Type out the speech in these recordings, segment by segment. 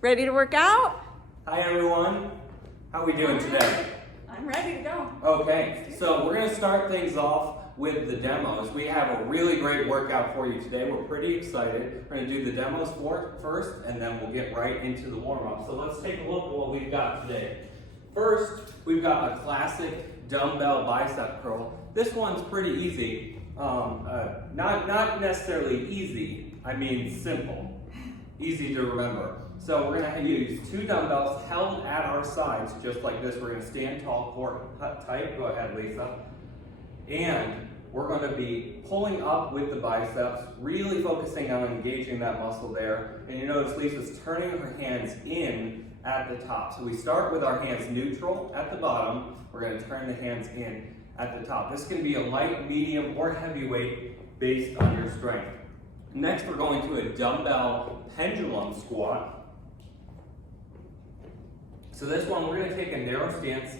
Ready to work out? Hi everyone, how are we doing today? I'm ready to go. Okay, so we're going to start things off with the demos. We have a really great workout for you today. We're pretty excited. We're going to do the demos first, and then we'll get right into the warm-up. So let's take a look at what we've got today. First, we've got a classic dumbbell bicep curl. This one's pretty easy. Not necessarily easy, I mean simple. Easy to remember. So we're going to use two dumbbells held at our sides, just like this. We're going to stand tall, core tight. Go ahead, Lisa. And we're going to be pulling up with the biceps, really focusing on engaging that muscle there. And you notice Lisa's turning her hands in at the top. So we start with our hands neutral at the bottom. We're going to turn the hands in at the top. This can be a light, medium, or heavy weight based on your strength. Next, we're going to a dumbbell pendulum squat. So this one, we're going to take a narrow stance,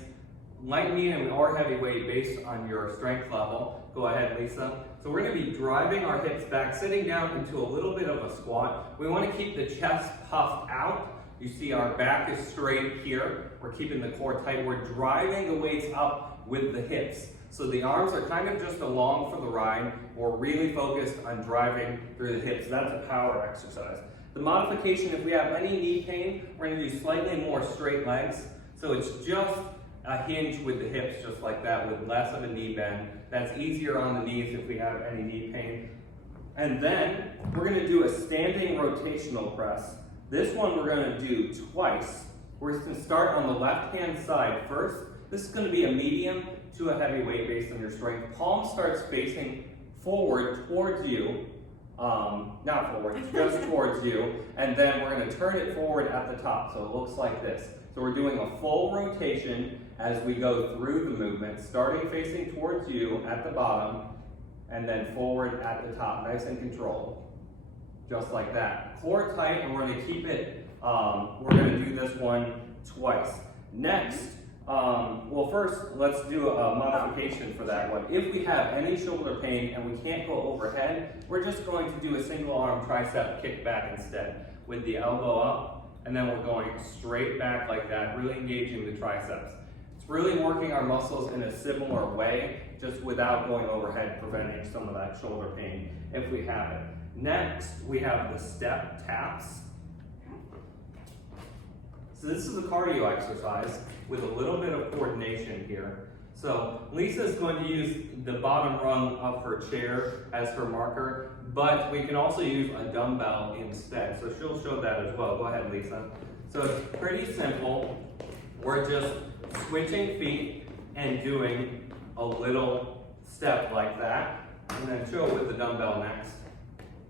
light, medium, or heavy weight based on your strength level. Go ahead, Lisa. So we're going to be driving our hips back, sitting down into a little bit of a squat. We want to keep the chest puffed out. You see our back is straight here. We're keeping the core tight. We're driving the weights up with the hips. So the arms are kind of just along for the ride. We're really focused on driving through the hips. That's a power exercise. The modification, if we have any knee pain, we're going to do slightly more straight legs. So it's just a hinge with the hips, just like that, with less of a knee bend. That's easier on the knees if we have any knee pain. And then we're going to do a standing rotational press. This one we're going to do twice. We're going to start on the left-hand side first. This is going to be a medium to a heavy weight based on your strength. Palm starts facing forward towards you. Not forward, just towards you. And then we're going to turn it forward at the top. So it looks like this. So we're doing a full rotation as we go through the movement, starting facing towards you at the bottom, and then forward at the top. Nice and controlled. Just like that. Core tight, and we're going to keep it, we're going to do this one twice. Next, well first, let's do a modification for that one. If we have any shoulder pain and we can't go overhead, we're just going to do a single arm tricep kickback instead with the elbow up, and then we're going straight back like that, really engaging the triceps. It's really working our muscles in a similar way, just without going overhead, preventing some of that shoulder pain if we have it. Next, we have the step taps. So this is a cardio exercise with a little bit of coordination here. So Lisa is going to use the bottom rung of her chair as her marker, but we can also use a dumbbell instead. So she'll show that as well. Go ahead, Lisa. So it's pretty simple. We're just switching feet and doing a little step like that, and then show with the dumbbell next.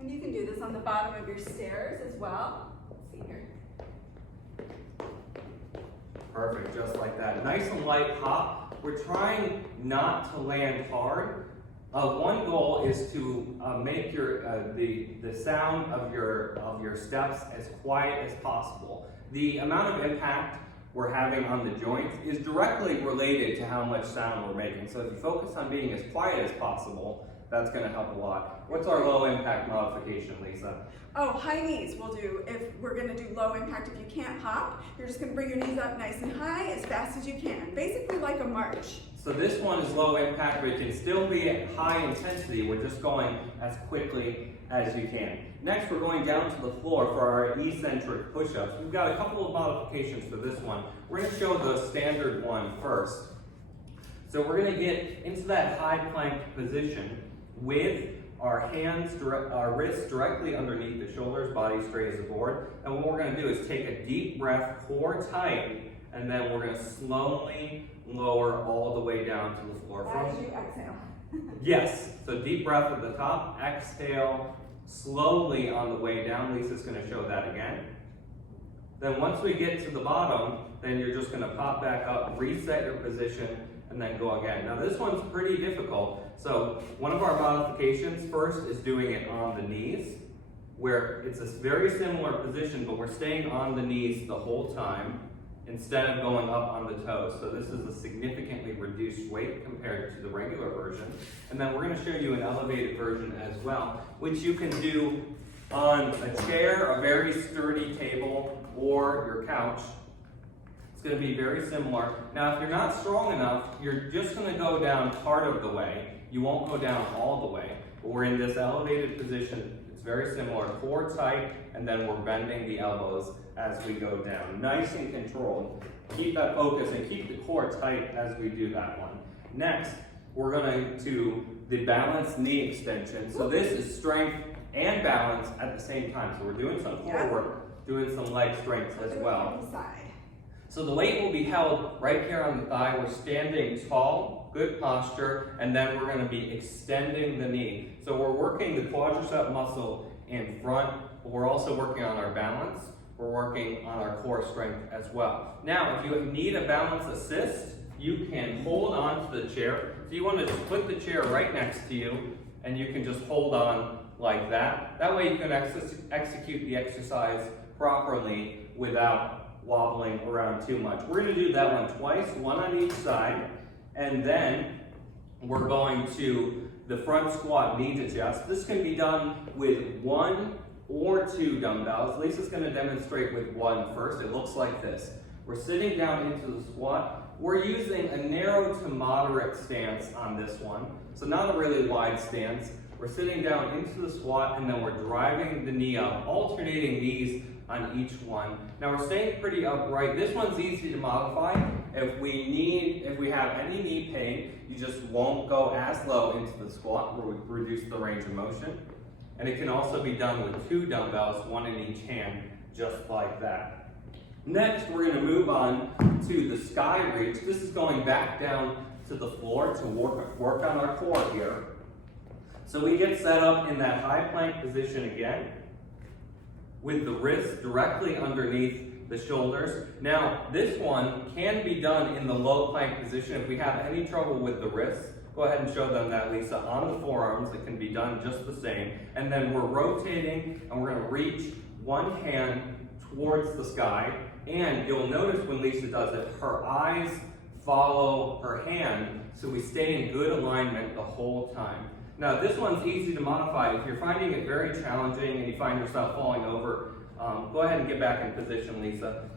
And you can do this on the bottom of your stairs as well. Let's see here. Perfect, just like that. Nice and light hop. We're trying not to land hard. One goal is to make your the sound of your steps as quiet as possible. The amount of impact we're having on the joints is directly related to how much sound we're making. So if you focus on being as quiet as possible, that's going to help a lot. What's our low impact modification, Lisa? Oh, high knees we'll do if we're going to do low impact. If you can't hop, you're just going to bring your knees up nice and high as fast as you can. Basically like a march. So this one is low impact, but it can still be at high intensity. We're just going as quickly as you can. Next, we're going down to the floor for our eccentric push-ups. We've got a couple of modifications for this one. We're going to show the standard one first. So we're going to get into that high plank position with our hands, our wrists directly underneath the shoulders, body straight as a board. And what we're going to do is take a deep breath, core tight, and then we're going to slowly lower all the way down to the floor. As you exhale. Yes, so deep breath at the top, exhale slowly on the way down. Lisa's going to show that again. Then once we get to the bottom, then you're just going to pop back up, reset your position, and then go again. Now this one's pretty difficult. So one of our modifications first is doing it on the knees, where it's a very similar position, but we're staying on the knees the whole time instead of going up on the toes. So this is a significantly reduced weight compared to the regular version. And then we're going to show you an elevated version as well, which you can do on a chair, a very sturdy table, or or your couch. It's going to be very similar. Now, if you're not strong enough, you're just going to go down part of the way. You won't go down all the way. But we're in this elevated position. It's very similar. Core tight, and then we're bending the elbows as we go down. Nice and controlled. Keep that focus and keep the core tight as we do that one. Next, we're going to the balanced knee extension. So this is strength and balance at the same time. So we're doing some core work, doing some leg strength as well. So the weight will be held right here on the thigh. We're standing tall, good posture, and then we're going to be extending the knee. So we're working the quadricep muscle in front, but we're also working on our balance. We're working on our core strength as well. Now, if you need a balance assist, you can hold on to the chair. So you want to just put the chair right next to you, and you can just hold on like that. That way you can execute the exercise properly without wobbling around too much. We're going to do that one twice, one on each side, and then we're going to the front squat knee to chest. This can be done with 1 or 2 dumbbells. Lisa's going to demonstrate with 1 first. It looks like this. We're sitting down into the squat. We're using a narrow to moderate stance on this one, so not a really wide stance. We're sitting down into the squat, and then we're driving the knee up, alternating knees on each one. Now we're staying pretty upright. This one's easy to modify. If we have any knee pain, you just won't go as low into the squat, where we reduce the range of motion. And it can also be done with 2 dumbbells, 1 in each hand, just like that. Next, we're going to move on to the sky reach. This is going back down to the floor to work on our core here. So we get set up in that high plank position again, with the wrists directly underneath the shoulders. Now, this one can be done in the low plank position. If we have any trouble with the wrists, go ahead and show them that, Lisa. On the forearms, it can be done just the same. And then we're rotating, and we're going to reach one hand towards the sky. And you'll notice when Lisa does it, her eyes follow her hand, so we stay in good alignment the whole time. Now, this one's easy to modify. If you're finding it very challenging and you find yourself falling over, go ahead and get back in position, Lisa.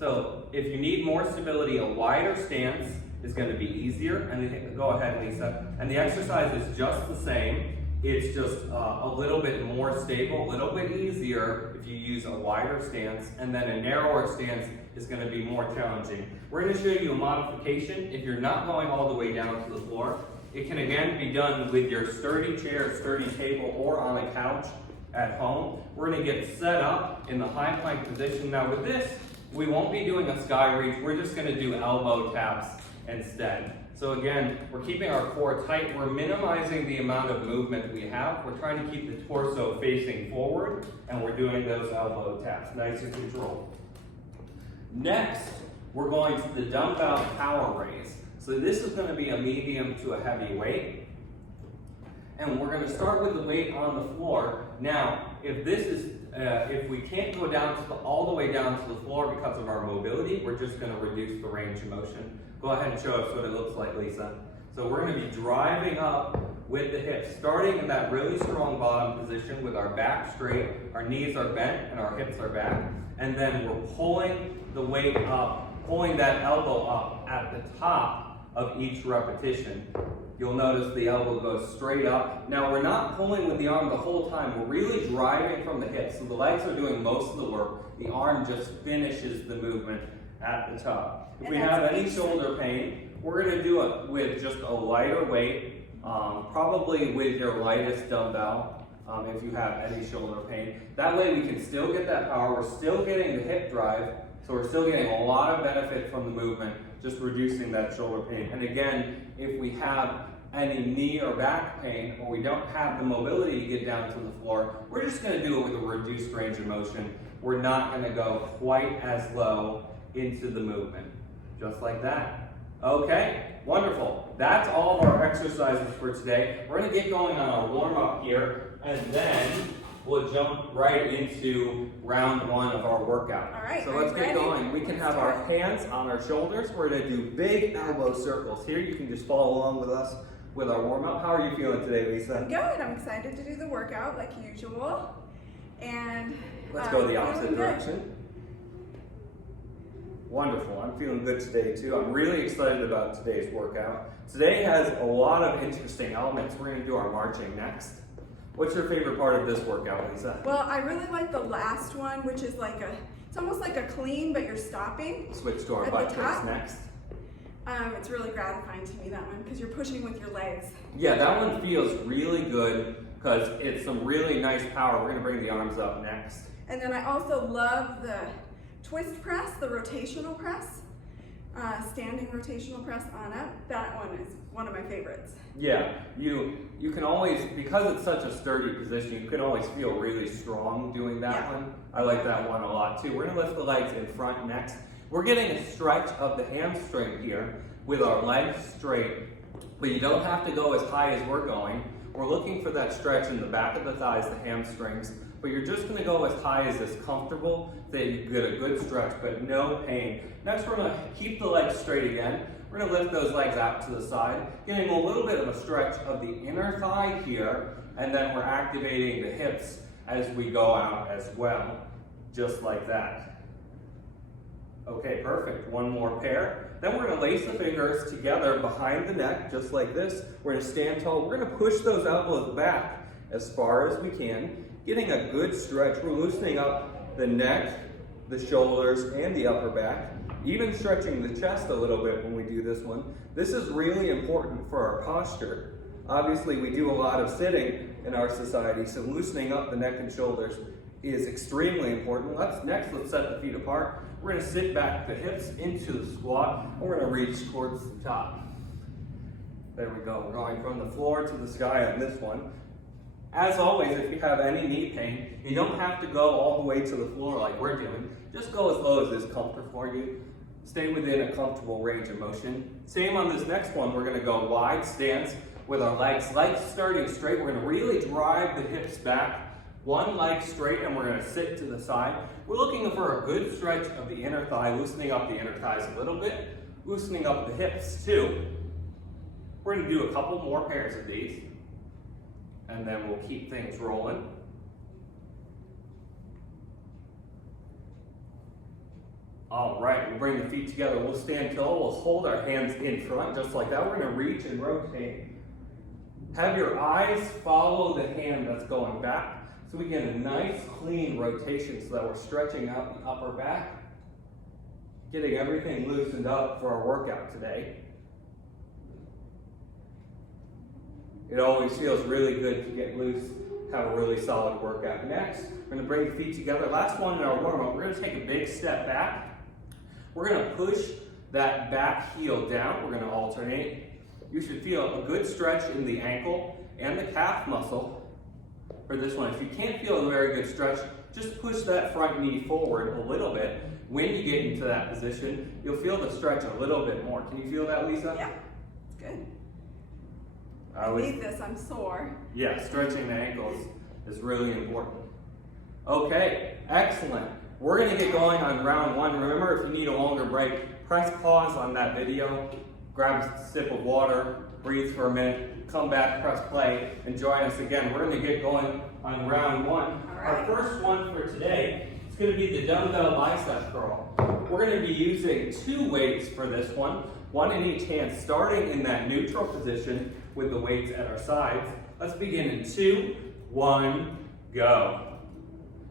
So if you need more stability, a wider stance is going to be easier. And go ahead, Lisa. And the exercise is just the same. It's just a little bit more stable, a little bit easier if you use a wider stance. And then a narrower stance is going to be more challenging. We're going to show you a modification. If you're not going all the way down to the floor, it can again be done with your sturdy chair, sturdy table, or on a couch at home. We're going to get set up in the high plank position. Now with this, we won't be doing a sky reach. We're just going to do elbow taps instead. So again, we're keeping our core tight. We're minimizing the amount of movement we have. We're trying to keep the torso facing forward, and we're doing those elbow taps. Nice and controlled. Next, we're going to the dumbbell power raise. So this is going to be a medium to a heavy weight. And we're going to start with the weight on the floor. Now, if we can't go down to all the way down to the floor because of our mobility, we're just going to reduce the range of motion. Go ahead and show us what it looks like, Lisa. So we're going to be driving up with the hips, starting in that really strong bottom position with our back straight, our knees are bent, and our hips are back. And then we're pulling the weight up, pulling that elbow up at the top of each repetition. You'll notice the elbow goes straight up. Now we're not pulling with the arm the whole time. We're really driving from the hips. So the legs are doing most of the work. The arm just finishes the movement at the top. If we have any shoulder pain, we're going to do it with just a lighter weight, probably with your lightest dumbbell if you have any shoulder pain. That way we can still get that power. We're still getting the hip drive, so we're still getting a lot of benefit from the movement, just reducing that shoulder pain. And again, if we have any knee or back pain, or we don't have the mobility to get down to the floor, we're just going to do it with a reduced range of motion. We're not going to go quite as low into the movement, just like that. Okay, wonderful. That's all of our exercises for today. We're going to get going on our warm-up here, and then we'll jump right into round 1 of our workout. All right, so let's get going. We can have our hands on our shoulders. We're going to do big elbow circles. Here you can just follow along with us with our warm-up. How are you feeling today, Lisa? Good. I'm excited to do the workout like usual. And let's go the opposite direction. Wonderful, I'm feeling good today too. I'm really excited about today's workout. Today has a lot of interesting elements. We're gonna do our marching next. What's your favorite part of this workout, Lisa? Well, I really like the last one, which is it's almost like a clean, but you're stopping. Switch to our At the butt kicks top? next. It's really gratifying to me, that one, because you're pushing with your legs. Yeah, that one feels really good because it's some really nice power. We're gonna bring the arms up next. And then I also love the twist press, the rotational press, standing rotational press on up. That one is one of my favorites. Yeah, you can always, because it's such a sturdy position, you can always feel really strong doing that one. I like that one a lot too. We're gonna lift the legs in front next. We're getting a stretch of the hamstring here with our legs straight, but you don't have to go as high as we're going. We're looking for that stretch in the back of the thighs, the hamstrings, but you're just gonna go as high as is comfortable, that you get a good stretch, but no pain. Next, we're gonna keep the legs straight again. We're gonna lift those legs out to the side, getting a little bit of a stretch of the inner thigh here, and then we're activating the hips as we go out as well, just like that. Okay, perfect. One more pair. Then we're gonna lace the fingers together behind the neck, just like this. We're gonna stand tall. We're gonna push those elbows back as far as we can, getting a good stretch. We're loosening up the neck, the shoulders, and the upper back, even stretching the chest a little bit when we do this one. This is really important for our posture. Obviously, we do a lot of sitting in our society, so loosening up the neck and shoulders is extremely important. Next, let's set the feet apart. We're gonna sit back the hips into the squat, and we're gonna reach towards the top. There we go. We're going from the floor to the sky on this one. As always, if you have any knee pain, you don't have to go all the way to the floor like we're doing. Just go as low as is comfortable for you. Stay within a comfortable range of motion. Same on this next one. We're gonna go wide stance with our legs starting straight. We're gonna really drive the hips back. One leg straight, and we're gonna sit to the side. We're looking for a good stretch of the inner thigh, loosening up the inner thighs a little bit, loosening up the hips too. We're gonna do a couple more pairs of these, and then we'll keep things rolling. All right, we'll bring the feet together. We'll stand tall. We'll hold our hands in front, just like that. We're gonna reach and rotate. Have your eyes follow the hand that's going back, so we get a nice clean rotation so that we're stretching out the upper back, getting everything loosened up for our workout today. It always feels really good to get loose, have a really solid workout. Next, we're gonna bring the feet together. Last one in our warm-up, we're gonna take a big step back. We're gonna push that back heel down. We're gonna alternate. You should feel a good stretch in the ankle and the calf muscle for this one. If you can't feel a very good stretch, just push that front knee forward a little bit. When you get into that position, you'll feel the stretch a little bit more. Can you feel that, Lisa? Yeah, it's good. I need this, I'm sore. Yeah, stretching the ankles is really important. Okay, excellent. We're gonna get going on round one. Remember, if you need a longer break, press pause on that video, grab a sip of water, breathe for a minute, come back, press play, and join us again. We're gonna get going on round one. All right. Our first one for today is gonna be the dumbbell bicep curl. We're gonna be using 2 weights for this one in each hand, starting in that neutral position with the weights at our sides. Let's begin in 2, 1, go.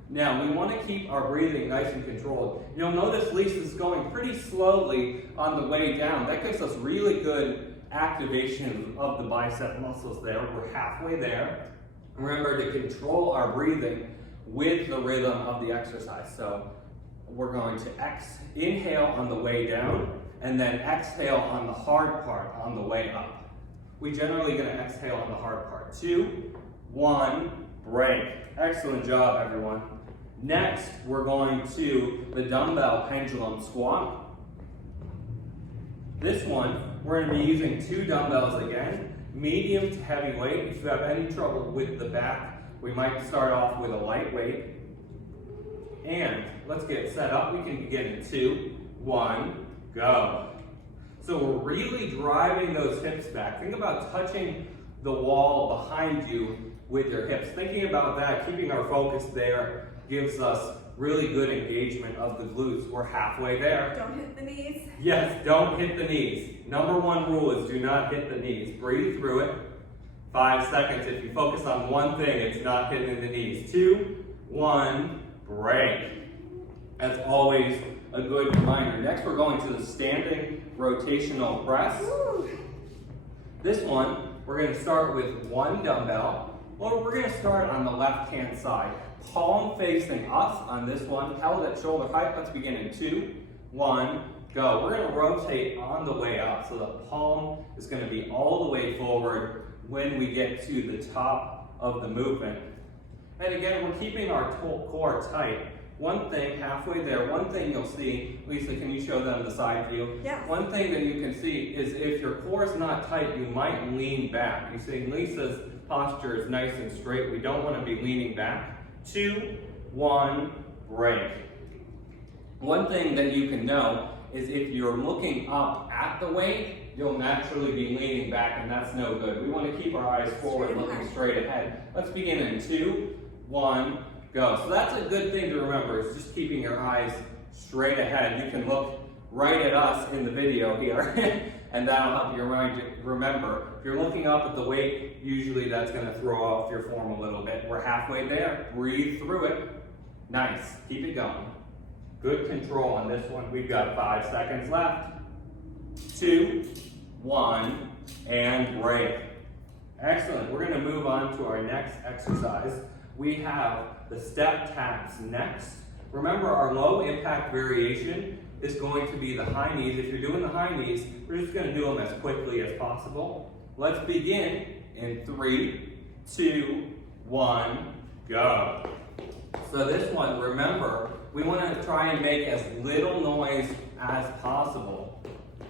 Now, we want to keep our breathing nice and controlled. You'll notice Lisa's going pretty slowly on the way down. That gives us really good activation of the bicep muscles there. We're halfway there. Remember to control our breathing with the rhythm of the exercise. So we're going to inhale on the way down, and then exhale on the hard part on the way up. We generally gonna exhale on the hard part. 2, 1, break. Excellent job, everyone. Next, we're going to the dumbbell pendulum squat. This one, we're gonna be using 2 dumbbells again, medium to heavy weight. If you have any trouble with the back, we might start off with a light weight. And let's get set up. We can begin in 2, 1, go. So we're really driving those hips back. Think about touching the wall behind you with your hips. Thinking about that, keeping our focus there, gives us really good engagement of the glutes. We're halfway there. Don't hit the knees. Yes, don't hit the knees. Number one rule is do not hit the knees. Breathe through it. 5 seconds. If you focus on one thing, it's not hitting the knees. 2, 1, break. That's always a good reminder. Next, we're going to the standing rotational press. Woo. This one, we're going to start with one dumbbell, or we're going to start on the left-hand side. Palm facing us on this one, held at shoulder height. Let's begin in 2, 1, go. We're going to rotate on the way up, so the palm is going to be all the way forward when we get to the top of the movement. And again, we're keeping our core tight. One thing, halfway there, one thing you'll see, Lisa, can you show them the side view? Yes. One thing that you can see is if your core is not tight, you might lean back. You see Lisa's posture is nice and straight. We don't want to be leaning back. 2, 1, break. One thing that you can know is if you're looking up at the weight, you'll naturally be leaning back, and that's no good. We want to keep our eyes forward, looking straight ahead. Let's begin in 2, 1, go. So that's a good thing to remember, is just keeping your eyes straight ahead. You can look right at us in the video here, and that'll help you remember. If you're looking up at the weight, usually that's going to throw off your form a little bit. We're halfway there. Breathe through it. Nice. Keep it going. Good control on this one. We've got 5 seconds left. 2, 1, and break. Excellent. We're going to move on to our next exercise. We have the step taps next. Remember, our low impact variation is going to be the high knees. If you're doing the high knees, we're just going to do them as quickly as possible. Let's begin in 3, 2, 1, go. So this one, remember, we want to try and make as little noise as possible.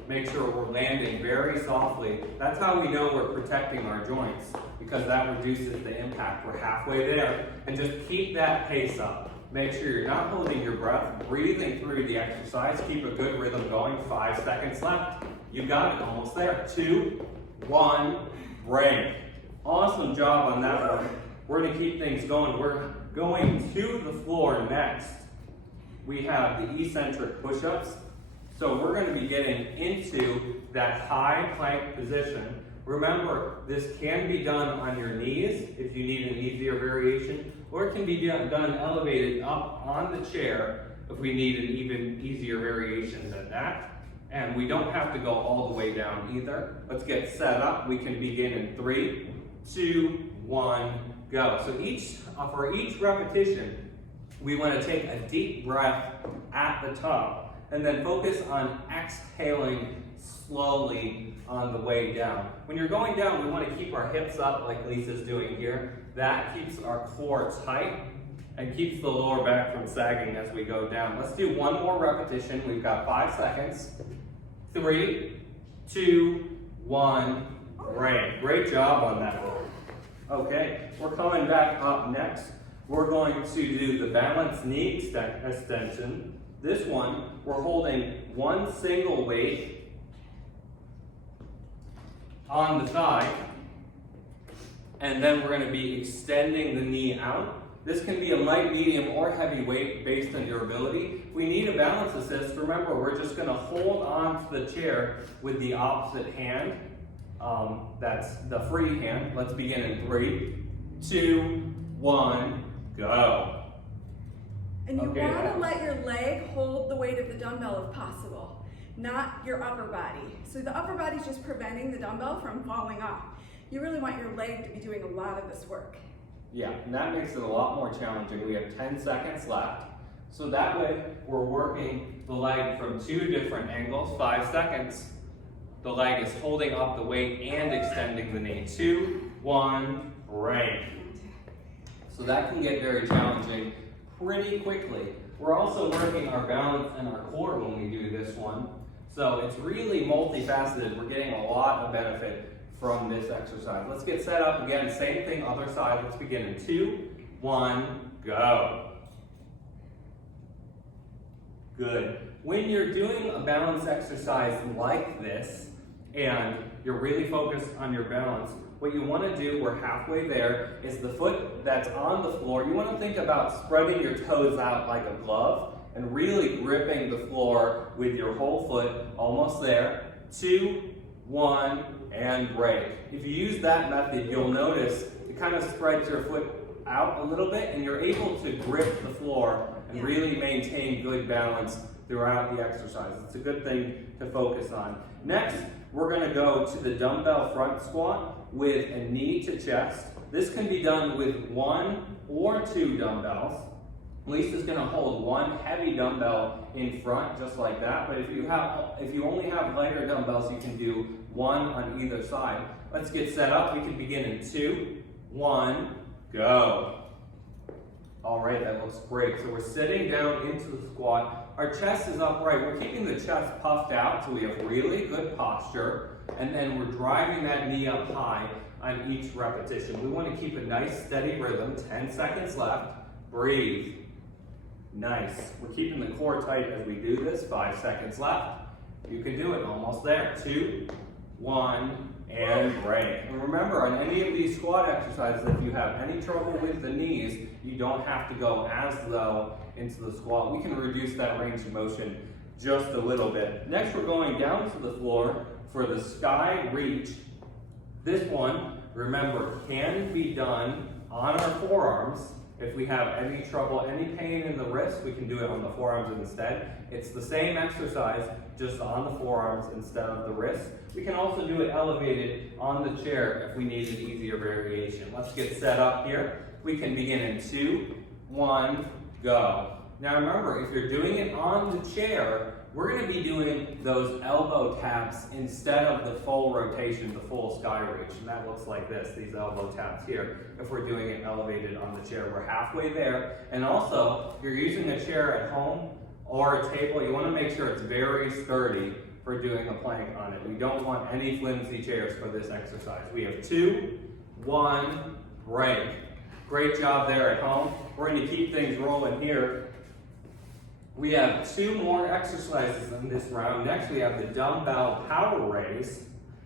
Make sure we're landing very softly. That's how we know we're protecting our joints, because that reduces the impact. We're halfway there, and just keep that pace up. Make sure you're not holding your breath, breathing through the exercise. Keep a good rhythm going. 5 seconds left. You got it, almost there. 2, 1, break. Awesome job on that one. We're gonna keep things going. We're going to the floor next. We have the eccentric push-ups. So we're going to be getting into that high plank position. Remember, this can be done on your knees if you need an easier variation, or it can be done elevated up on the chair if we need an even easier variation than that. And we don't have to go all the way down either. Let's get set up. We can begin in 3, 2, 1, go. So for each repetition, we want to take a deep breath at the top, and then focus on exhaling slowly on the way down. When you're going down, we want to keep our hips up like Lisa's doing here. That keeps our core tight and keeps the lower back from sagging as we go down. Let's do one more repetition. We've got 5 seconds. 3, 2, 1, break. Great job on that one. Okay, we're coming back up next. We're going to do the balanced knee extension. This one, we're holding one single weight on the thigh, and then we're going to be extending the knee out. This can be a light, medium, or heavy weight based on your ability. If we need a balance assist, remember, we're just going to hold on to the chair with the opposite hand. That's the free hand. Let's begin in 3, 2, 1, go. And you Okay. want to let your leg hold the weight of the dumbbell if possible, not your upper body. So the upper body is just preventing the dumbbell from falling off. You really want your leg to be doing a lot of this work. Yeah, and that makes it a lot more challenging. We have 10 seconds left. So that way, we're working the leg from 2 different angles. 5 seconds. The leg is holding up the weight and extending the knee. 2, 1, break. So that can get very challenging pretty quickly. We're also working our balance and our core when we do this one. So it's really multifaceted. We're getting a lot of benefit from this exercise. Let's get set up again. Same thing, other side. Let's begin in 2, 1, go. Good. When you're doing a balance exercise like this, and you're really focused on your balance. What you want to do, we're halfway there, is the foot that's on the floor, you want to think about spreading your toes out like a glove and really gripping the floor with your whole foot, almost there. 2, 1, and break. If you use that method, you'll notice it kind of spreads your foot out a little bit and you're able to grip the floor and really maintain good balance throughout the exercise. It's a good thing to focus on. Next, we're going to go to the dumbbell front squat with a knee to chest. This can be done with 1 or 2 dumbbells. Lisa's going to hold 1 heavy dumbbell in front, just like that. But if you only have lighter dumbbells, you can do 1 on either side. Let's get set up. We can begin in 2, 1, go. All right, that looks great. So we're sitting down into the squat. Our chest is upright. We're keeping the chest puffed out so we have really good posture. And then we're driving that knee up high on each repetition. We want to keep a nice steady rhythm. 10 seconds left. Breathe. Nice. We're keeping the core tight as we do this. 5 seconds left. You can do it. Almost there. 2, 1, and break. And remember, on any of these squat exercises, if you have any trouble with the knees, you don't have to go as low into the squat. We can reduce that range of motion just a little bit. Next, we're going down to the floor for the sky reach. This one, remember, can be done on our forearms. If we have any trouble, any pain in the wrist, we can do it on the forearms instead. It's the same exercise, just on the forearms instead of the wrist. We can also do it elevated on the chair if we need an easier variation. Let's get set up here. We can begin in 2, 1, go. Now remember, if you're doing it on the chair, we're going to be doing those elbow taps instead of the full rotation, the full sky reach. And that looks like this, these elbow taps here. If we're doing it elevated on the chair, we're halfway there. And also, if you're using a chair at home or a table, you want to make sure it's very sturdy for doing a plank on it. We don't want any flimsy chairs for this exercise. We have 2, 1, break. Great job there at home. We're going to keep things rolling here. We have 2 more exercises in this round. Next, we have the dumbbell power raise.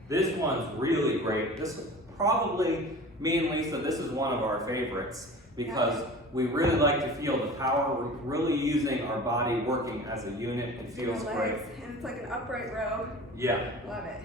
This one's really great. This is probably, me and Lisa, this is one of our favorites because we really like to feel the power. We're really using our body working as a unit. It feels great. And it's like an upright row. Yeah. Love it.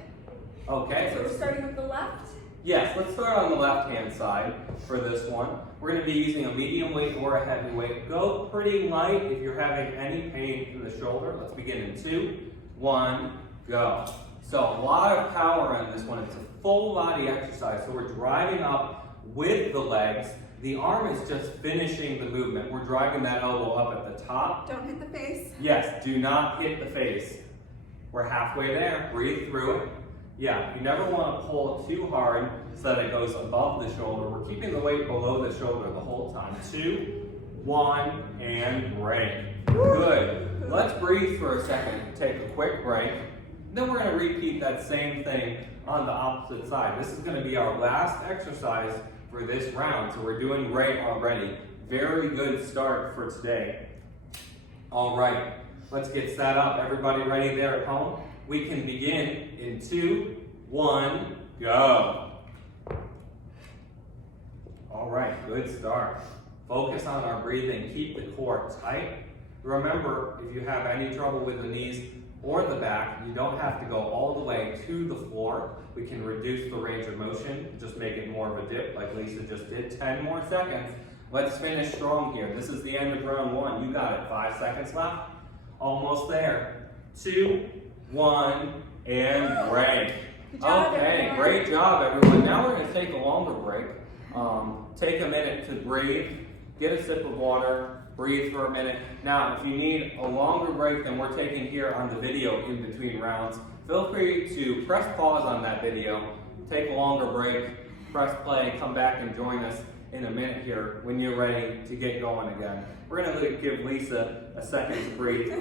Okay. So we're starting with the left? Yes, let's start on the left-hand side for this one. We're going to be using a medium weight or a heavy weight. Go pretty light if you're having any pain in the shoulder. Let's begin in 2, 1, go. So a lot of power on this one. It's a full body exercise. So we're driving up with the legs. The arm is just finishing the movement. We're driving that elbow up at the top. Don't hit the face. Yes, do not hit the face. We're halfway there. Breathe through it. Yeah, you never want to pull too hard so that it goes above the shoulder. We're keeping the weight below the shoulder the whole time. 2, 1, and break. Good. Let's breathe for a second. Take a quick break. Then we're going to repeat that same thing on the opposite side. This is going to be our last exercise for this round. So we're doing great already. Very good start for today. All right, let's get set up. Everybody ready there at home? We can begin in 2, 1, go. All right, good start. Focus on our breathing. Keep the core tight. Remember, if you have any trouble with the knees or the back, you don't have to go all the way to the floor. We can reduce the range of motion, just make it more of a dip like Lisa just did. 10 more seconds. Let's finish strong here. This is the end of round 1. You got it. 5 seconds left. Almost there. 2, 1, and break. Okay, great job, everyone. Now we're going to take a longer break. Take a minute to breathe, get a sip of water, breathe for a minute. Now, if you need a longer break than we're taking here on the video in between rounds, feel free to press pause on that video, take a longer break, press play, come back and join us in a minute here when you're ready to get going again. We're going to give Lisa a second to breathe.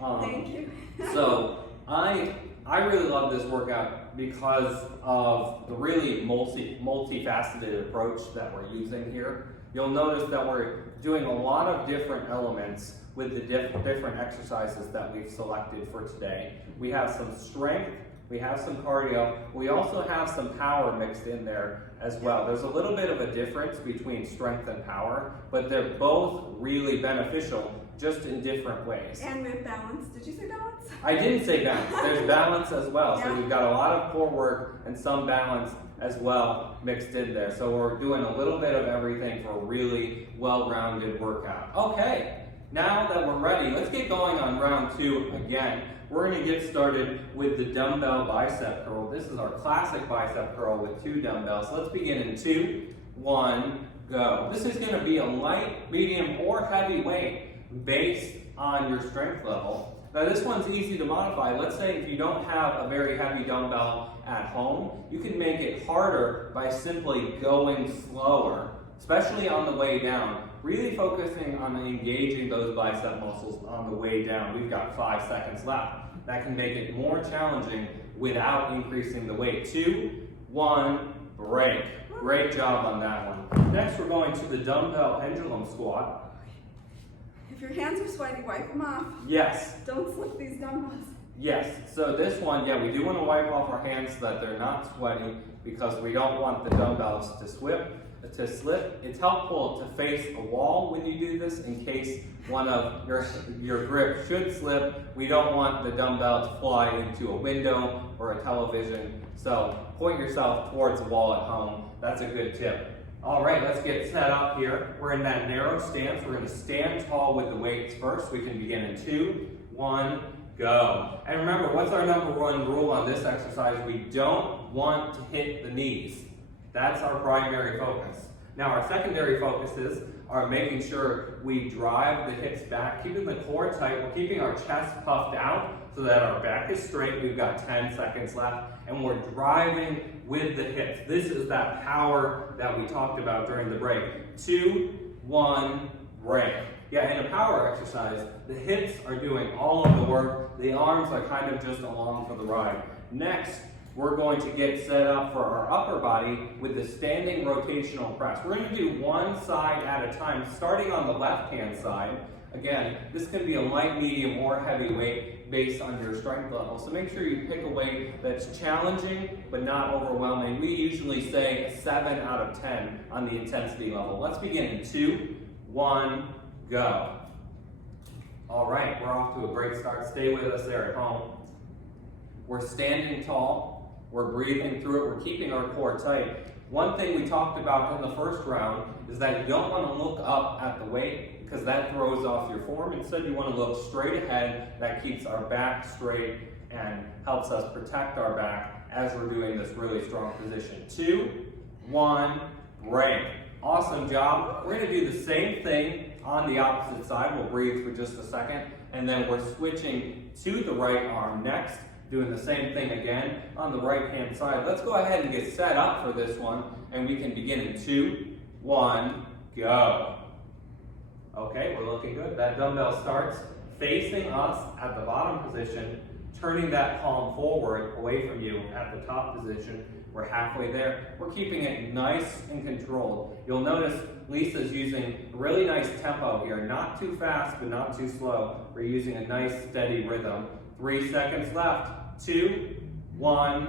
Thank you. So, I really love this workout because of the really multifaceted approach that we're using here. You'll notice that we're doing a lot of different elements with the different exercises that we've selected for today. We have some strength, we have some cardio, we also have some power mixed in there as well. There's a little bit of a difference between strength and power, but they're both really beneficial, just in different ways. And with balance. Did you say balance? I didn't say balance. There's balance as well. So Yeah. we've got a lot of core work and some balance as well mixed in there. So we're doing a little bit of everything for a really well-rounded workout. Okay, now that we're ready, let's get going on round 2 again. We're going to get started with the dumbbell bicep curl. This is our classic bicep curl with 2 dumbbells. Let's begin in 2, 1, go. This is going to be a light, medium, or heavy weight based on your strength level. Now this one's easy to modify. Let's say if you don't have a very heavy dumbbell at home, you can make it harder by simply going slower, especially on the way down. Really focusing on engaging those bicep muscles on the way down. We've got 5 seconds left. That can make it more challenging without increasing the weight. 2, 1, break. Great job on that one. Next we're going to the dumbbell pendulum squat. If your hands are sweaty, wipe them off. Yes. Don't slip these dumbbells. Yes, so this one, yeah, we do want to wipe off our hands so that they're not sweaty because we don't want the dumbbells to slip. It's helpful to face a wall when you do this in case one of your grip should slip. We don't want the dumbbell to fly into a window or a television. So point yourself towards a wall at home. That's a good tip. All right, let's get set up here. We're in that narrow stance. We're going to stand tall with the weights first. We can begin in 2, 1, go. And remember, what's our number 1 rule on this exercise? We don't want to hit the knees. That's our primary focus. Now our secondary focuses are making sure we drive the hips back, keeping the core tight. We're keeping our chest puffed out so that our back is straight. We've got 10 seconds left, and we're driving with the hips. This is that power that we talked about during the break. 2, 1, break. Yeah, in a power exercise, the hips are doing all of the work. The arms are kind of just along for the ride. Next, we're going to get set up for our upper body with the standing rotational press. We're going to do one side at a time, starting on the left-hand side. Again, this can be a light, medium, or heavy weight based on your strength level. So make sure you pick a weight that's challenging but not overwhelming. We usually say a 7 out of 10 on the intensity level. Let's begin in 2, 1, go. All right, we're off to a great start. Stay with us there at home. We're standing tall. We're breathing through it. We're keeping our core tight. One thing we talked about in the first round is that you don't want to look up at the weight because that throws off your form. Instead, you want to look straight ahead. That keeps our back straight and helps us protect our back as we're doing this really strong position. 2, 1, break. Awesome job. We're going to do the same thing on the opposite side. We'll breathe for just a second, and then we're switching to the right arm next. Doing the same thing again on the right-hand side. Let's go ahead and get set up for this one, and we can begin in 2, 1, go. Okay, we're looking good. That dumbbell starts facing us at the bottom position, turning that palm forward away from you at the top position. We're halfway there. We're keeping it nice and controlled. You'll notice Lisa's using a really nice tempo here. Not too fast, but not too slow. We're using a nice steady rhythm. 3 seconds left. 2, 1,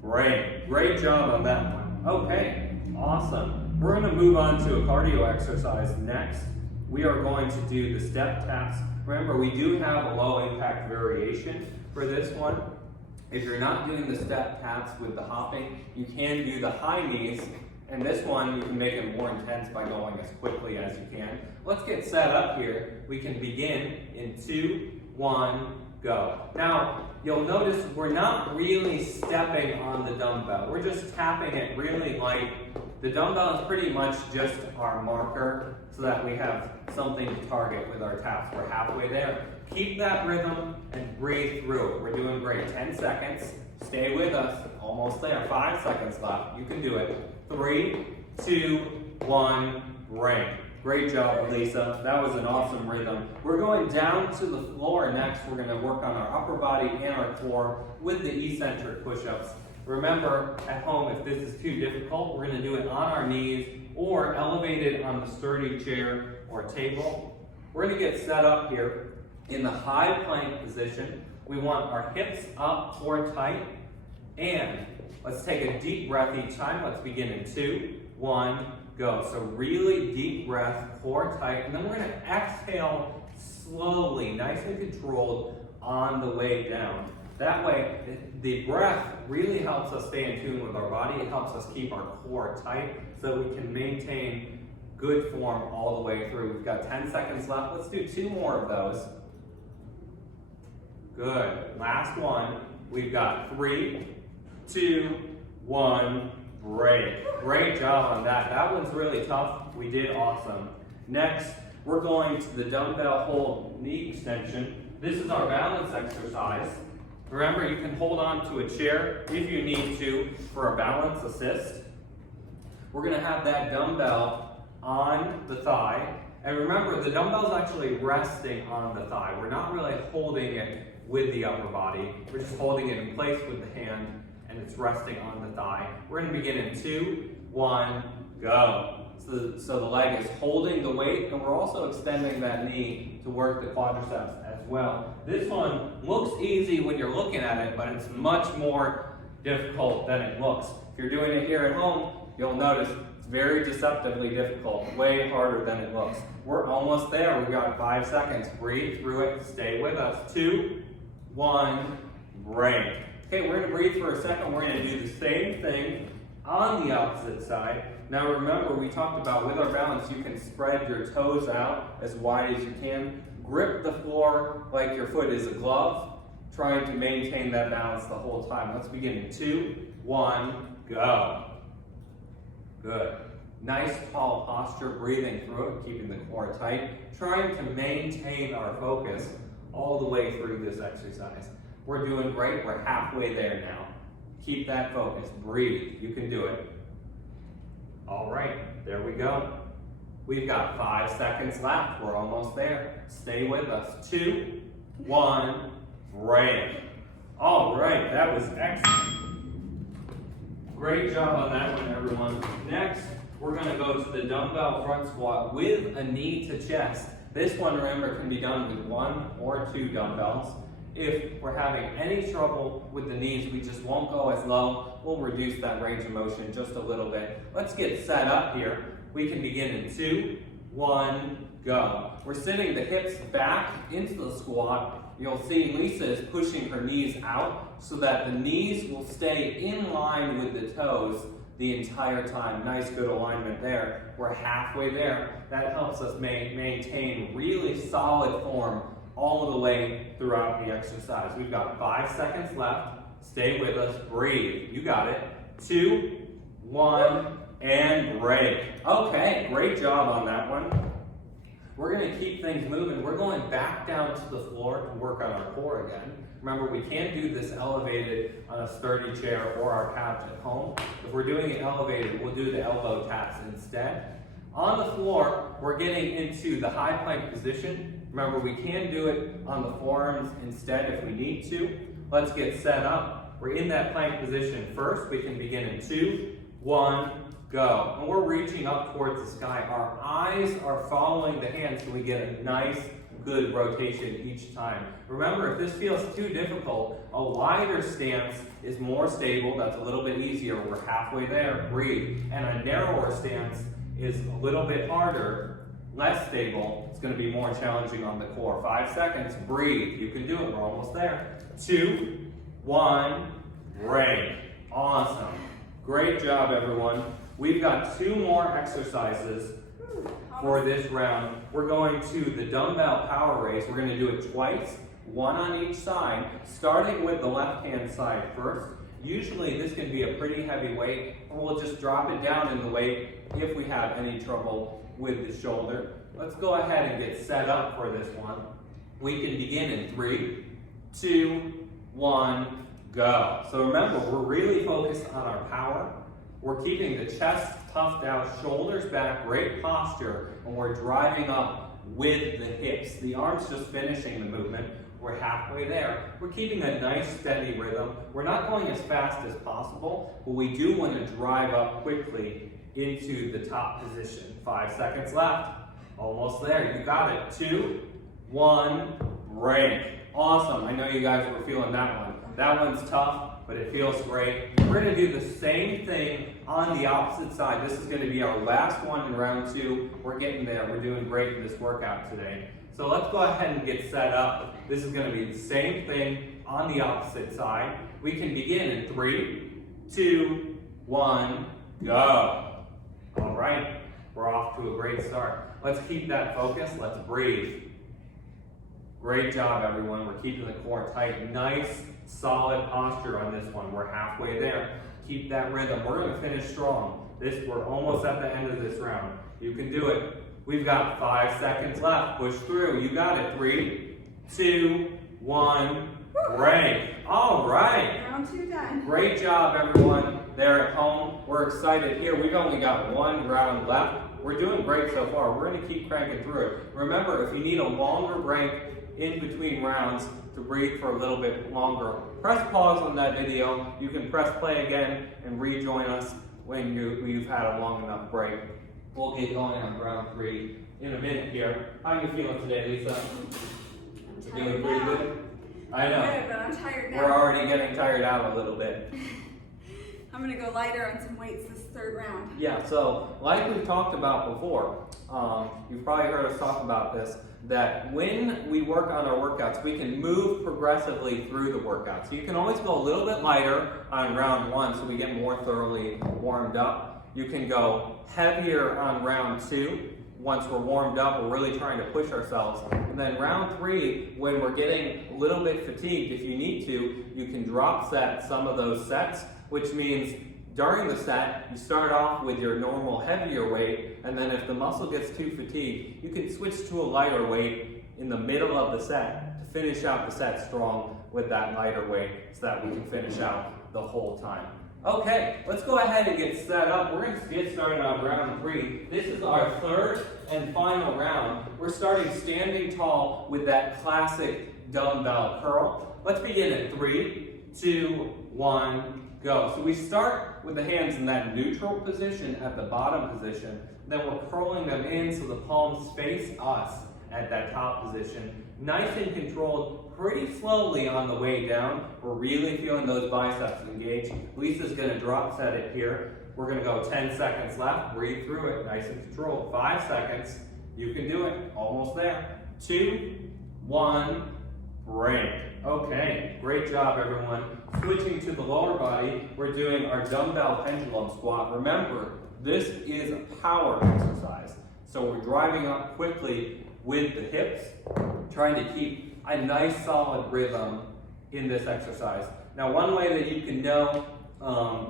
break. Great job on that one. Okay, awesome. We're going to move on to a cardio exercise next. We are going to do the step taps. Remember, we do have a low impact variation for this one. If you're not doing the step taps with the hopping, you can do the high knees. And this one, you can make it more intense by going as quickly as you can. Let's get set up here. We can begin in 2, 1, go. Now, you'll notice we're not really stepping on the dumbbell. We're just tapping it really light. The dumbbell is pretty much just our marker so that we have something to target with our taps. We're halfway there. Keep that rhythm and breathe through it. We're doing great. 10 seconds. Stay with us. Almost there. 5 seconds left. You can do it. 3, 2, 1, break. Great job, Lisa. That was an awesome rhythm. We're going down to the floor next. We're going to work on our upper body and our core with the eccentric push-ups. Remember, at home, if this is too difficult, we're going to do it on our knees or elevated on the sturdy chair or table. We're going to get set up here in the high plank position. We want our hips up or tight, And let's take a deep breath each time. Let's begin in 2, 1, go. So really deep breath, core tight, and then we're gonna exhale slowly, nice and controlled on the way down. That way, the breath really helps us stay in tune with our body. It helps us keep our core tight so we can maintain good form all the way through. We've got 10 seconds left. Let's do 2 more of those. Good. Last one. We've got 3, 2, 1, break. Great job on that. That one's really tough. We did awesome. Next, we're going to the dumbbell hold knee extension. This is our balance exercise. Remember, you can hold on to a chair if you need to for a balance assist. We're going to have that dumbbell on the thigh. And remember, the dumbbell's actually resting on the thigh. We're not really holding it with the upper body. We're just holding it in place with the hand, and it's resting on the thigh. We're going to begin in 2, 1, go. So the leg is holding the weight, and we're also extending that knee to work the quadriceps as well. This one looks easy when you're looking at it, but it's much more difficult than it looks. If you're doing it here at home, you'll notice it's very deceptively difficult, way harder than it looks. We're almost there. We've got 5 seconds. Breathe through it. Stay with us. 2, 1, break. Okay, we're going to breathe for a second. We're going to do the same thing on the opposite side. Now remember, we talked about with our balance, you can spread your toes out as wide as you can. Grip the floor like your foot is a glove, trying to maintain that balance the whole time. Let's begin in 2, 1, go. Good. Nice tall posture, breathing through it, keeping the core tight, trying to maintain our focus all the way through this exercise. We're doing great. We're halfway there now. Keep that focus. Breathe. You can do it. All right, there we go. We've got 5 seconds left. We're almost there. Stay with us. 2, 1, break. All right, that was excellent. Great job on that one, everyone. Next, we're going to go to the dumbbell front squat with a knee to chest. This one, remember, can be done with 1 or 2 dumbbells. If we're having any trouble with the knees, we just won't go as low. We'll reduce that range of motion just a little bit. Let's get set up here. We can begin in 2, 1, go. We're sitting the hips back into the squat. You'll see Lisa is pushing her knees out so that the knees will stay in line with the toes the entire time. Nice, good alignment there. We're halfway there. That helps us maintain really solid form all the way throughout the exercise. We've got 5 seconds left. Stay with us. Breathe. You got it. 2, 1, and break. Okay, great job on that one. We're going to keep things moving. We're going back down to the floor to work on our core again. Remember, we can't do this elevated on a sturdy chair or our couch at home. If we're doing it elevated, we'll do the elbow taps instead. On the floor, we're getting into the high plank position. Remember, we can do it on the forearms instead if we need to. Let's get set up. We're in that plank position first. We can begin in 2, 1, go. And we're reaching up towards the sky. Our eyes are following the hands so we get a nice, good rotation each time. Remember, if this feels too difficult, a wider stance is more stable. That's a little bit easier. We're halfway there. Breathe. And a narrower stance is a little bit harder, less stable. It's going to be more challenging on the core. 5 seconds. Breathe. You can do it. We're almost there. 2, 1, break. Awesome. Great job, everyone. We've got 2 more exercises for this round. We're going to the dumbbell power raise. We're going to do it twice, 1 on each side, starting with the left-hand side first. Usually this can be a pretty heavy weight, or we'll just drop it down in the weight if we have any trouble with the shoulder. Let's go ahead and get set up for this one. We can begin in 3, 2, 1, go. So remember, we're really focused on our power. We're keeping the chest puffed out, shoulders back, great posture, and we're driving up with the hips. The arms just finishing the movement. We're halfway there. We're keeping a nice steady rhythm. We're not going as fast as possible, but we do want to drive up quickly into the top position. 5 seconds left. Almost there. You got it. 2, 1, break. Awesome. I know you guys were feeling that one. That one's tough, but it feels great. We're going to do the same thing on the opposite side. This is going to be our last one in round 2. We're getting there. We're doing great in this workout today. So let's go ahead and get set up. This is going to be the same thing on the opposite side. We can begin in 3, 2, 1, go. All right, we're off to a great start. Let's keep that focus. Let's breathe. Great job, everyone. We're keeping the core tight. Nice, solid posture on this one. We're halfway there. Keep that rhythm. We're going to finish strong. We're almost at the end of this round. You can do it. We've got 5 seconds left. Push through. You got it. 3, 2, 1, break. All right. Round 2 done. Great job, everyone there at home. We're excited here. We've only got 1 round left. We're doing great so far. We're going to keep cranking through it. Remember, if you need a longer break in between rounds to breathe for a little bit longer, press pause on that video. You can press play again and rejoin us when you've had a long enough break. We'll get going on round 3 in a minute here. How are you feeling today, Lisa? I'm Doing pretty good? I know. Good, but I'm tired now. We're already getting tired out a little bit. I'm going to go lighter on some weights this 3rd round. Yeah, so like we've talked about before, you've probably heard us talk about this, that when we work on our workouts, we can move progressively through the workout. So you can always go a little bit lighter on round 1 so we get more thoroughly warmed up. You can go heavier on round 2. Once we're warmed up, we're really trying to push ourselves. And then round 3, when we're getting a little bit fatigued, if you need to, you can drop set some of those sets, which means during the set, you start off with your normal heavier weight, and then if the muscle gets too fatigued, you can switch to a lighter weight in the middle of the set to finish out the set strong with that lighter weight so that we can finish out the whole time. Okay, let's go ahead and get set up. We're going to get started on round 3. This is our 3rd and final round. We're starting standing tall with that classic dumbbell curl. Let's begin at 3, 2, 1, go. So we start with the hands in that neutral position at the bottom position. Then we're curling them in so the palms face us at that top position. Nice and controlled, pretty slowly on the way down. We're really feeling those biceps engage. Lisa's going to drop set it here. We're going to go 10 seconds left. Breathe through it, nice and controlled. 5 seconds. You can do it. Almost there. 2, 1, break. Okay, great job, everyone. Switching to the lower body, we're doing our dumbbell pendulum squat. Remember, this is a power exercise. So we're driving up quickly with the hips, trying to keep a nice solid rhythm in this exercise. Now, one way that you can know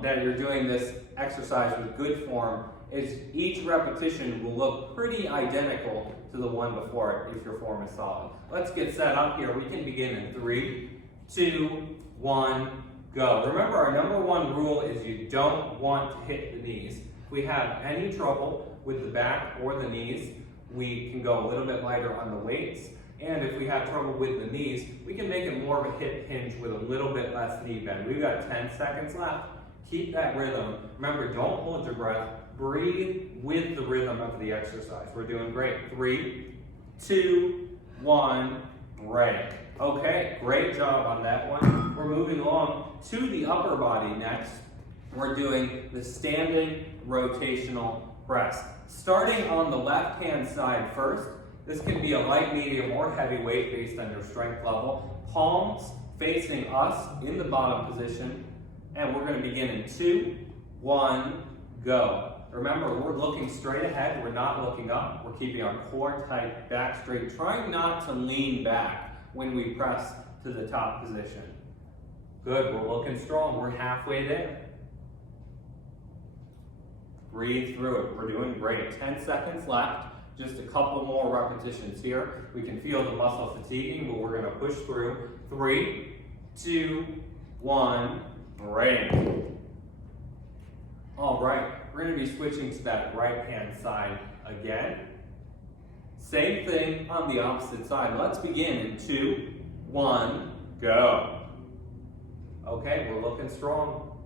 that you're doing this exercise with good form is each repetition will look pretty identical to the one before it if your form is solid. Let's get set up here. We can begin in 3, 2, 1, go. Remember, our number 1 rule is you don't want to hit the knees. If we have any trouble with the back or the knees, we can go a little bit lighter on the weights. And if we have trouble with the knees, we can make it more of a hip hinge with a little bit less knee bend. We've got 10 seconds left. Keep that rhythm. Remember, don't hold your breath. Breathe with the rhythm of the exercise. We're doing great. 3, 2, 1, break. Okay, great job on that one. We're moving along to the upper body next. We're doing the standing rotational press. Starting on the left-hand side first. This can be a light, medium, or heavy weight based on your strength level. Palms facing us in the bottom position. And we're going to begin in 2, 1, go. Remember, we're looking straight ahead. We're not looking up. We're keeping our core tight, back straight. Trying not to lean back when we press to the top position. Good, we're looking strong. We're halfway there. Breathe through it. We're doing great. 10 seconds left. Just a couple more repetitions here. We can feel the muscle fatiguing, but we're going to push through. 3, 2, 1, break. All right, we're going to be switching to that right-hand side again. Same thing on the opposite side. Let's begin in 2, 1, go. Okay, we're looking strong.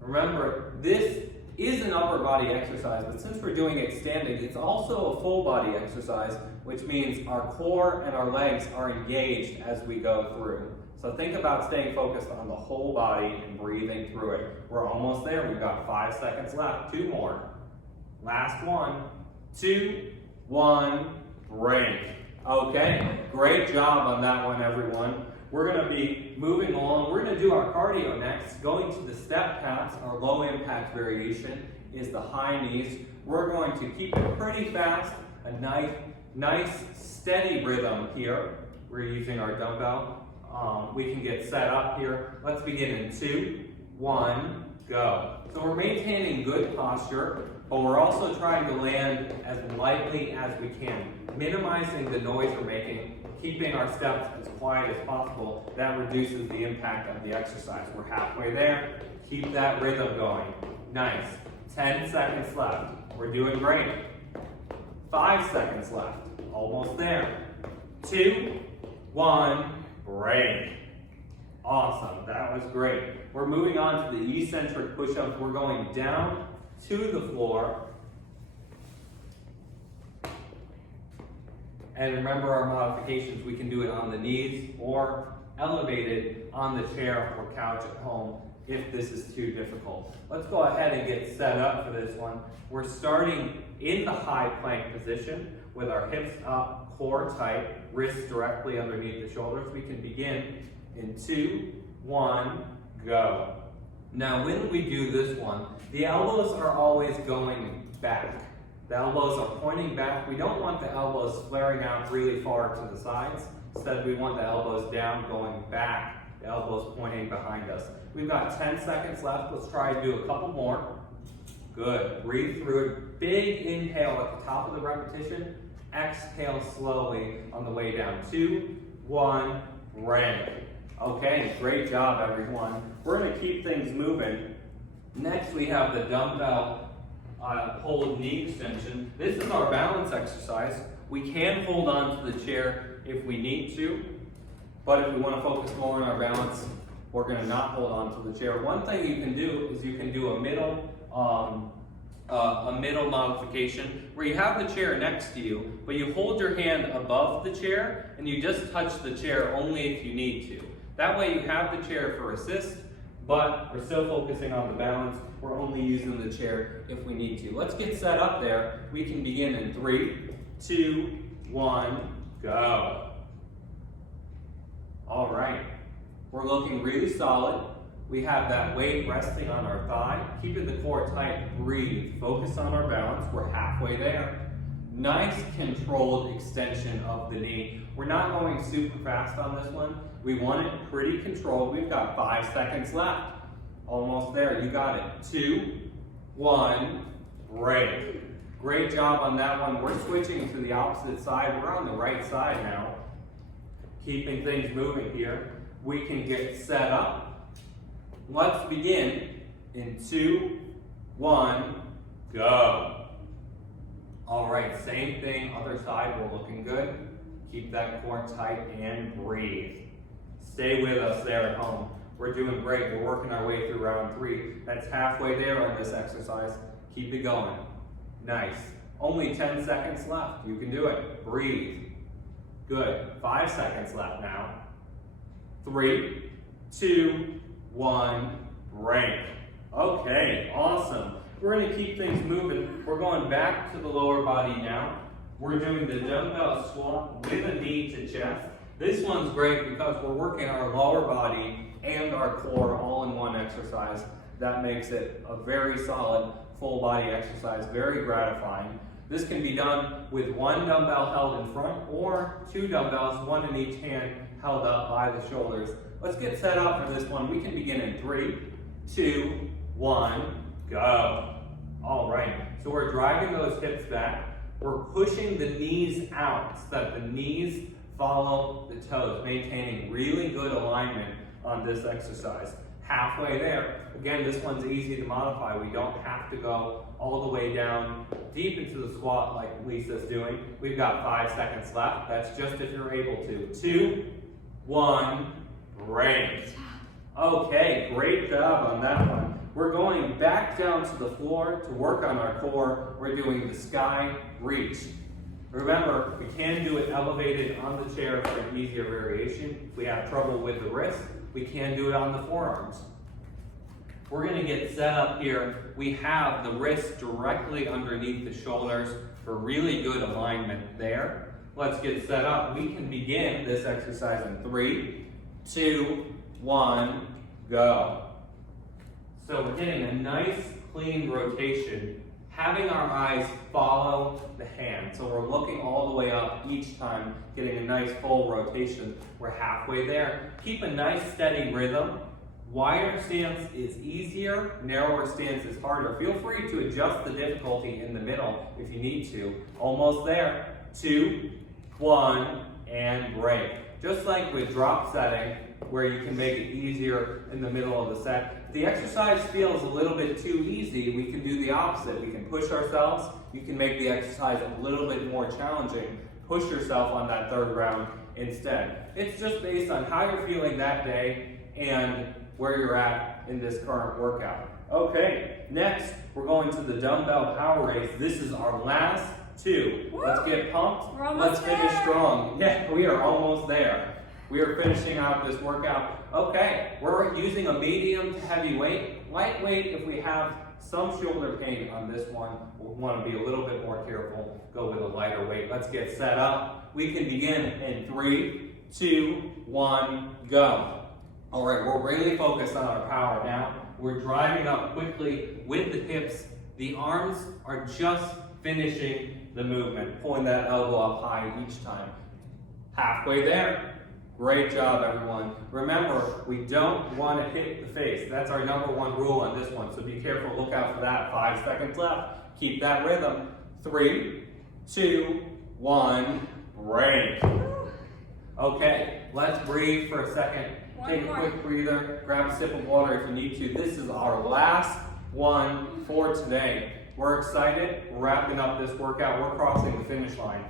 Remember, this is an upper body exercise, but since we're doing it standing, it's also a full body exercise which means our core and our legs are engaged as we go through. So think about staying focused on the whole body and breathing through it. We're almost there. We've got 5 seconds left. 2 more. Last one. 2, 1, break. Okay, great job on that one, everyone. We're going to be moving along. We're going to do our cardio next. Going to the step counts, our low impact variation is the high knees. We're going to keep it pretty fast, a nice steady rhythm here. We're using our dumbbell. We can get set up here. Let's begin in 2, 1, go. So we're maintaining good posture, but we're also trying to land as lightly as we can, minimizing the noise we're making, keeping our steps as quiet as possible. That reduces the impact of the exercise. We're halfway there. Keep that rhythm going. Nice. 10 seconds left. We're doing great. 5 seconds left. Almost there. 2, 1, break. Awesome. That was great. We're moving on to the eccentric push-ups. We're going down to the floor. And remember our modifications. We can do it on the knees or elevated on the chair or couch at home if this is too difficult. Let's go ahead and get set up for this one. We're starting in the high plank position with our hips up, core tight, wrists directly underneath the shoulders. We can begin in 2, 1, go. Now when we do this one, the elbows are always going back. The elbows are pointing back. We don't want the elbows flaring out really far to the sides. Instead, we want the elbows down, going back, the elbows pointing behind us. We've got 10 seconds left. Let's try to do a couple more. Good. Breathe through it. Big inhale at the top of the repetition. Exhale slowly on the way down. 2, 1, break. Okay, great job, everyone. We're going to keep things moving. Next, we have the dumbbell hold knee extension. This is our balance exercise. We can hold on to the chair if we need to, but if we want to focus more on our balance, we're going to not hold on to the chair. One thing you can do is you can do a middle modification where you have the chair next to you, but you hold your hand above the chair and you just touch the chair only if you need to. That way you have the chair for assist, but we're still focusing on the balance. We're only using the chair if we need to. Let's get set up there. We can begin in 3, 2, 1, go. All right. We're looking really solid. We have that weight resting on our thigh. Keeping the core tight. Breathe. Focus on our balance. We're halfway there. Nice controlled extension of the knee. We're not going super fast on this one. We want it pretty controlled. We've got 5 seconds left. Almost there. You got it. 2, 1, break. Great job on that one. We're switching to the opposite side. We're on the right side now. Keeping things moving here. We can get set up. Let's begin in 2, 1, go. All right, same thing, other side, we're looking good. Keep that core tight and breathe. Stay with us there at home. We're doing great, we're working our way through round 3. That's halfway there on this exercise. Keep it going. Nice. Only 10 seconds left, you can do it. Breathe. Good, 5 seconds left now. 3, 2, 1, break. Okay, awesome. We're going to keep things moving. We're going back to the lower body now. We're doing the dumbbell squat with a knee to chest. This one's great because we're working our lower body and our core all in one exercise. That makes it a very solid full body exercise, very gratifying. This can be done with 1 dumbbell held in front or 2 dumbbells, 1 in each hand held up by the shoulders. Let's get set up for this one. We can begin in 3, 2, 1, go. All right, so we're driving those hips back. We're pushing the knees out so that the knees follow the toes, maintaining really good alignment on this exercise. Halfway there. Again, this one's easy to modify. We don't have to go all the way down deep into the squat like Lisa's doing. We've got 5 seconds left. That's just if you're able to. 2, 1, break. Okay, great job on that one. We're going back down to the floor to work on our core. We're doing the sky reach. Remember, we can do it elevated on the chair for an easier variation. If we have trouble with the wrist, we can do it on the forearms. We're gonna get set up here. We have the wrist directly underneath the shoulders for really good alignment there. Let's get set up. We can begin this exercise in 3, 2, 1, go. So we're getting a nice clean rotation, having our eyes follow the hand. So we're looking all the way up each time, getting a nice full rotation. We're halfway there. Keep a nice steady rhythm. Wider stance is easier, narrower stance is harder. Feel free to adjust the difficulty in the middle if you need to. Almost there. 2, 1, and break. Just like with drop setting, where you can make it easier in the middle of the set. If the exercise feels a little bit too easy, we can do the opposite. We can push ourselves. You can make the exercise a little bit more challenging. Push yourself on that third round instead. It's just based on how you're feeling that day and where you're at in this current workout. Okay, next we're going to the dumbbell power raise. This is our last 2. Woo! Let's get pumped. We're almost Let's finish there. strong. Yeah, we are almost there. We are finishing out this workout. Okay, we're using a medium to heavy weight. Lightweight, if we have some shoulder pain on this one, we'll want to be a little bit more careful. Go with a lighter weight. Let's get set up. We can begin in 3, 2, 1, go. All right, we're really focused on our power now. We're driving up quickly with the hips. The arms are just finishing the movement, pulling that elbow up high each time. Halfway there. Great job, everyone. Remember, we don't want to hit the face. That's our #1 rule on this one, so be careful. Look out for that. 5 seconds left. Keep that rhythm. 3, 2, 1, break. Okay, let's breathe for a second. Take a quick breather, grab a sip of water if you need to. This is our last one for today. We're excited. We're wrapping up this workout. We're crossing the finish line.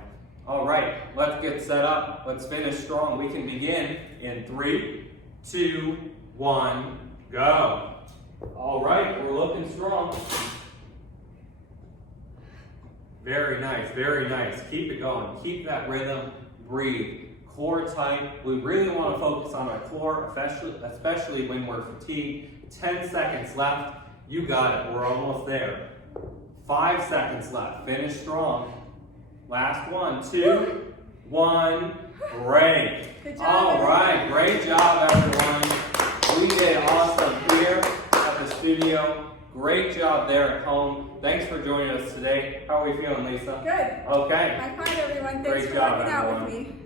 All right, let's get set up. Let's finish strong. We can begin in 3, 2, 1, go. All right, we're looking strong. Very nice, very nice. Keep it going. Keep that rhythm. Breathe. Core tight. We really want to focus on our core, especially when we're fatigued. 10 seconds left. You got it. We're almost there. 5 seconds left. Finish strong. Last 1, 2, 1, break. Good job, all right, great job, everyone. We did awesome here at the studio. Great job there at home. Thanks for joining us today. How are we feeling, Lisa? Good. Okay. High five, everyone. Thanks Great for job, working out with everyone. me.